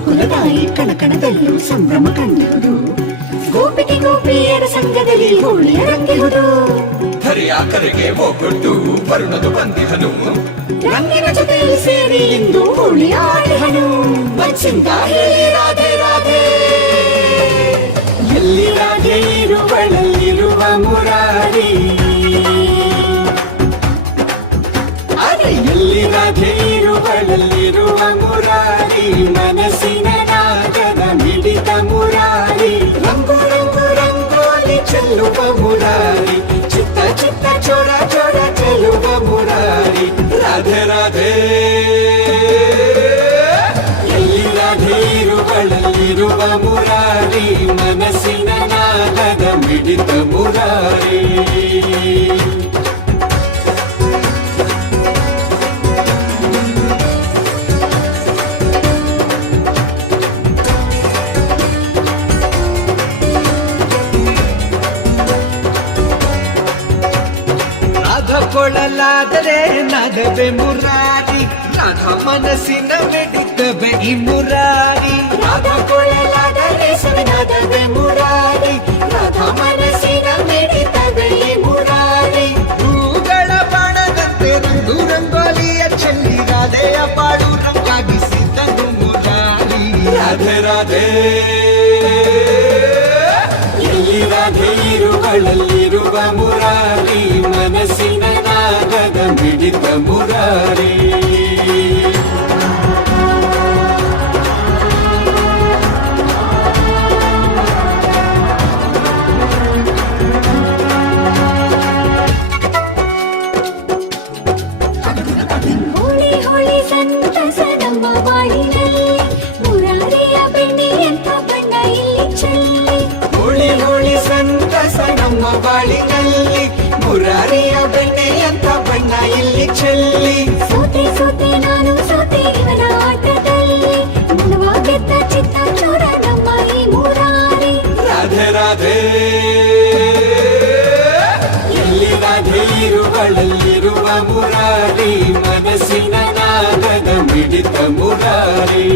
ಗೋಕುಲದಾಯಿ ಕಣಕಣದಲ್ಲೂ ಸಂಭ್ರಮ ಕಂಡುದು. ಗೋಪಿಗೆ ಗೋಪಿಯರ ಸಂಘದಲ್ಲಿ ಹೋಳಿಯ ರಂಗಿಹುದು. ಹರಿಯ ಕರೆಗೆ ಹೋಗೊಟ್ಟು ವರುಣದು ಬಂದಿಹನು. ರಂಗಿನ ಜೊತೆಯಲ್ಲಿ ಸೇರಿ ಇಂದು ಹೋಳಿ ಆಡಿಹನು. ಮನ್ಸಿಂದ ಹೇಳಿ ರಾಧೆ ರಾಧೆ. ಎಲ್ಲಿ ರಾಧೆ ಇರುವಳಲ್ಲಿರುವ ಮುರಾರಿ. ಅರೆ ಎಲ್ಲಿ ರಾಧೆ ಇರುವಳಲ್ಲಿರುವ ಮುರಾರಿ. ಮನಸ್ಸಿನ ನಾದದ ಮಿಡಿತ ಮುರಾರಿ. ರಂಗು ರಂಗು ರಂಗೋಲಿ ಚೆಲ್ಲುವ ಮುರಾರಿ. ಚಿತ್ತ ಚಿತ್ತ ಚೋರ ಚೋರ ಚೆಲ್ಲುವ ಮುರಾರಿ. ರಾಧೆ ರಾಧೆ. ಎಲ್ಲಿ ರಾಧೆ ಇರುವಳಲ್ಲಿರುವ ಮುರಾರಿ. ಮನಸ್ಸಿನ ನಾದದ ಮಿಡಿತ ಮುರಾರಿ. ಕೊಳಲಾದರೆ ನಾದವೇ ಮುರಾರಿ. ರಾಧ ಮನಸ್ಸಿನ ಮಿಡಿತವೇ ಈ ಮುರಾರಿ. ರಾಧ ಕೊಳಲಾದರೆ ಸವಿನಾದವೇ ಮುರಾರಿ. ರಾಧ ಮನಸ್ಸಿನ ಮಿಡಿತವೇ ಈ ಮುರಾರಿ. ಹೂಗಳ ಬಾಣದಂತೆ ರಂಗು ರಂಗೋಲಿಯ ಚೆಲ್ಲಿ ರಾಧೆಯ ಬಾಡು ರಂಗಾಗಿಸಿದನು ಮುರಾರಿ. ರಾಧೆ ರಾಧೆ. ಎಲ್ಲಿ ರಾಧೆ ಇರುವಳಲ್ಲಿರುವ ಮುರಾರಿ. ಮನಸ್ಸಿನ ನಾದದ ಮಿಡಿತ ಮುರಾರಿ. ಹೋಳಿ ಹೋಳಿ ಸಂತಸ ನಮ್ಮ ಬಾಳಿನಲ್ಲಿ. ಮುರಾರಿಯ ಬೆಣ್ಣೆಯಂಥ ಬಣ್ಣ ಇಲ್ಲಿ ಚೆಲ್ಲಿ. ಹೋಳಿ ಹೋಳಿ ಸಂತಸ ನಮ್ಮ ಬಾಳಿನಲ್ಲಿ. ಮುರಾರಿಯ ಬೆಣ್ಣೆಯಂತ ಬಣ್ಣ ಇಲ್ಲಿ ಚೆಲ್ಲಿ. ಸೋತೆ ಸೋತೆ ನಾನು ಸೋತೆ ಇವನ ಆಟದಲ್ಲಿ. ಮನವ ಗೆದ್ದ ಚಿತ್ತ ಚೋರ ನಮ್ಮ ಈ ಮುರಾರಿ. ರಾಧೆ ರಾಧೆ. ಎಲ್ಲಿ ರಾಧೆ ಇರುವಳಲ್ಲಿರುವ ಮುರಾರಿ. ಮನಸ್ಸಿನ ನಾದದ ಮಿಡಿತ ಮುರಾರಿ.